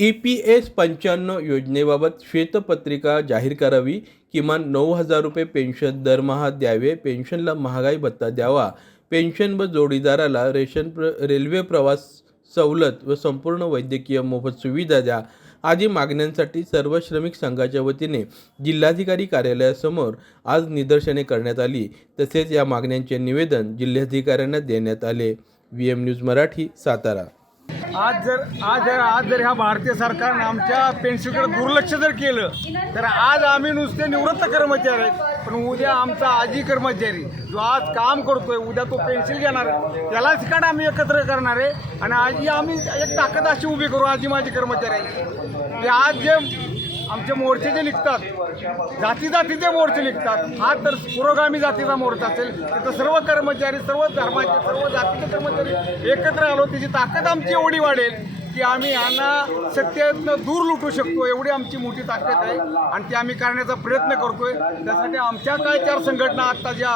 E P S पंच्याण्णव योजनेबाबत श्वेतपत्रिका जाहीर करावी. किमान नऊ हजार रुपये पेन्शन दरमहा द्यावे. पेन्शनला महागाई भत्ता द्यावा. पेन्शन व जोडीदाराला रेशन प्र रेल्वे प्रवास सवलत व संपूर्ण वैद्यकीय मोफत सुविधा द्या. आदी मागण्यांसाठी सर्व श्रमिक संघाच्या वतीने जिल्हाधिकारी कार्यालयासमोर आज निदर्शने करण्यात आली. तसेच या मागण्यांचे निवेदन जिल्हाधिकाऱ्यांना देण्यात आले. V M news Marathi Satara. आज जर आज जर आज जर ह्या भारतीय सरकारनं आमच्या पेन्शनकडे दुर्लक्ष जर केलं तर आज आम्ही नुसते निवृत्त कर्मचारी आहेत. पण उद्या आमचा आजी कर्मचारी जो आज काम करतोय उद्या तो पेन्शन घेणार आहे त्याला ठिकाण आम्ही एकत्र करणार आहे. आणि आजी आम्ही एक ताकद अशी उभी करू आजी माझी कर्मचारी आहे. ते आज जे आमचे मोर्चे जे निघतात जाती जातीचे मोर्चे निघतात. हा तर पुरोगामी जातीचा मोर्चा असेल. तिथं सर्व कर्मचारी सर्व धर्माचे सर्व जातीचे कर्मचारी एकत्र आलो. त्याची ताकद आमची एवढी वाढेल की आम्ही यांना सत्तेतनं दूर लुटू शकतो एवढी आमची मोठी ताकद आहे. आणि ती आम्ही करण्याचा प्रयत्न करतोय. त्यासाठी आमच्या काय चार संघटना आता ज्या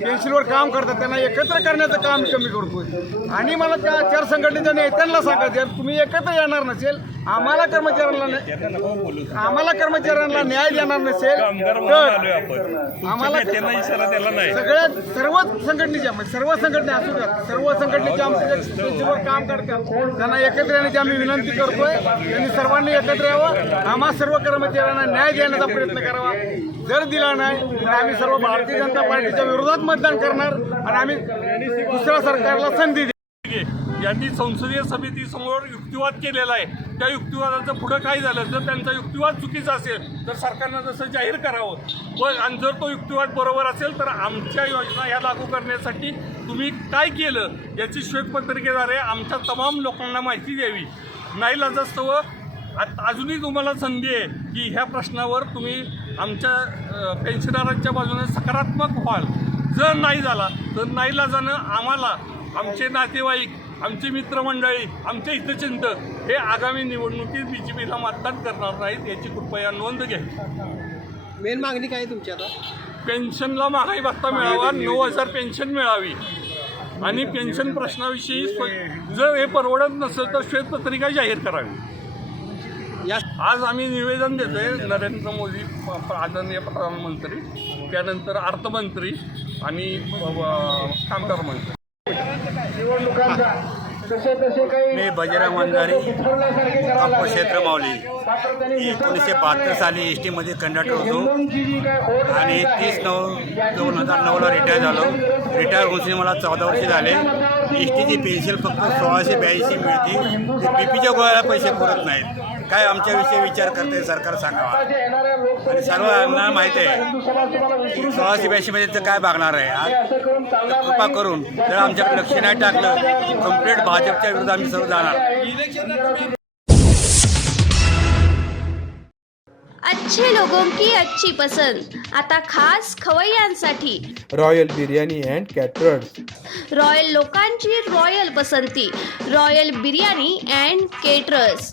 पेन्सिलवर काम करतात त्यांना एकत्र करण्याचं काम कमी करतोय. आणि मला त्या चार संघटनेच्या नेत्यांना सांगायचं आहे, तुम्ही एकत्र येणार नसेल आम्हाला कर्मचाऱ्यांना आम्हाला कर्मचाऱ्यांना न्याय देणार नसेल तर आम्हाला त्यांना इशारा दिला नाही. सगळ्या सर्व संघटनेच्या म्हणजे सर्व संघटना असू द्या सर्व संघटनेच्या आमच्या काम करतात त्यांना एकत्र येण्याची आम्ही विनंती करतोय. त्यांनी सर्वांनी एकत्र यावं. आम्हा सर्व कर्मचाऱ्यांना न्याय देण्याचा प्रयत्न करावा. जर दिला नाही तर आम्ही सर्व भारतीय जनता पार्टीच्या विरोधात मतदान करणार आणि आम्ही दुसऱ्या सरकारला संधी देऊ. यांनी संसदीय समितीसमोर युक्तिवाद केलेला आहे. त्या युक्तिवादाचं पुढं काय झालं? जर त्यांचा युक्तिवाद चुकीचा असेल तर सरकारनं जसं जाहीर करावं. व आणि जर तो युक्तिवाद बरोबर असेल तर आमच्या योजना ह्या लागू करण्यासाठी तुम्ही काय केलं? याची श्वेतपत्रिकेद्वारे आमच्या तमाम लोकांना माहिती द्यावी. नाही लाजास्तव अजूनही तुम्हाला संधी आहे की ह्या प्रश्नावर तुम्ही आमच्या पेन्शनरांच्या बाजूने सकारात्मक व्हाल. जर नाही झाला तर नाहीला जाणं आम्हाला आमचे नातेवाईक आमचे मित्रमंडळी आमचे हितचिंतक हे आगामी निवडणुकीत बी जे पीला मतदान करणार नाहीत याची कृपया नोंद घ्या. मेन मागणी काय आहे तुमची आता? पेन्शनला महागाई भत्ता मिळावा नऊ हजार पेन्शन मिळावी. आणि पेन्शन प्रश्नाविषयी जर हे परवडत नसेल तर श्वेतपत्रिका जाहीर करावी. आज आम्ही निवेदन देतोय नरेंद्र मोदी आदरणीय प्रधानमंत्री त्यानंतर अर्थमंत्री आणि कामगार मंत्री. मी बजरंग वंजारी क्षेत्र माऊली एकोणीसशे बहात्तर साली एस टीमध्ये कंडक्टर होतो. आणि तीस नऊ दोन हजार नऊला रिटायर झालो. रिटायर होऊन मला चौदा वर्ष झाले. एस टीची पेन्शन फक्त सोळाशे ब्याऐंशी मिळते. बी पीच्या गोळ्याला पैसे पुरत नाहीत. काय आमच्याविषयी विचार करते सरकार सांगावा. आणि सर्वांना माहीत आहे. सोळाशे ब्याऐंशीमध्ये तर काय मागणार आहे? आज कृपा करून जर आमच्याकडे लक्ष नाही टाकलं कंप्लीट भाजपच्या विरुद्ध आम्ही सर्व जाणार. अच्छे लोगों की अच्छी पसंद। आता खास खवय्यांसाठी royal biryani and caterers royal लोकांची रॉयल पसंती। Royal biryani and caterers